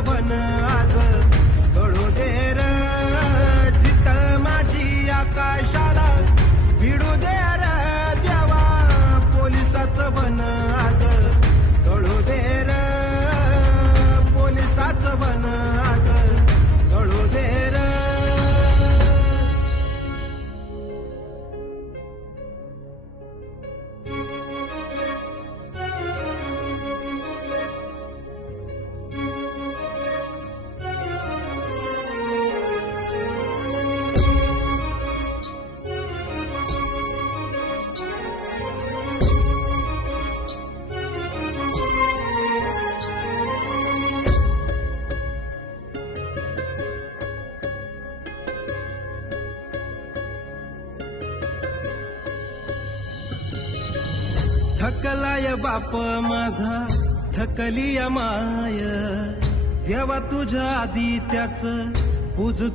ಅವನ थकलाय बाप माझा थकली माय. देवा तुझ्या आधी त्याच पूजतो